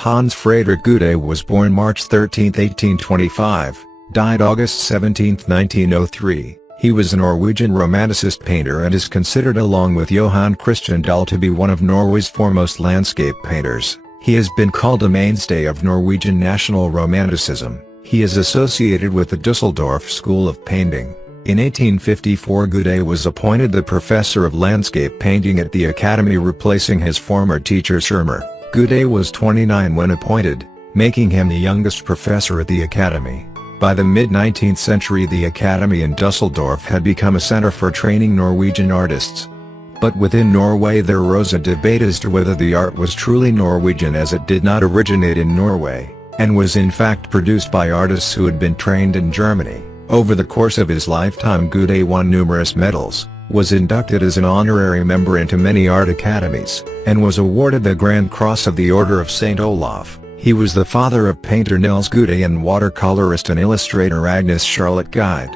Hans Fredrik Gude was born March 13, 1825, died August 17, 1903. He was a Norwegian Romanticist painter and is considered along with Johan Christian Dahl to be one of Norway's foremost landscape painters. He has been called a mainstay of Norwegian National Romanticism. He is associated with the Düsseldorf school of painting. In 1854 Gude was appointed the professor of landscape painting at the academy, replacing his former teacher Schirmer. Gude was 29 when appointed, making him the youngest professor at the academy. By the mid-19th century the academy in Düsseldorf had become a center for training Norwegian artists. But within Norway there arose a debate as to whether the art was truly Norwegian, as it did not originate in Norway, and was in fact produced by artists who had been trained in Germany. Over the course of his lifetime Gude won numerous medals, was inducted as an honorary member into many art academies, and was awarded the Grand Cross of the Order of St. Olav. He was the father of painter Nils Gude and watercolorist and illustrator Agnes Charlotte Gude.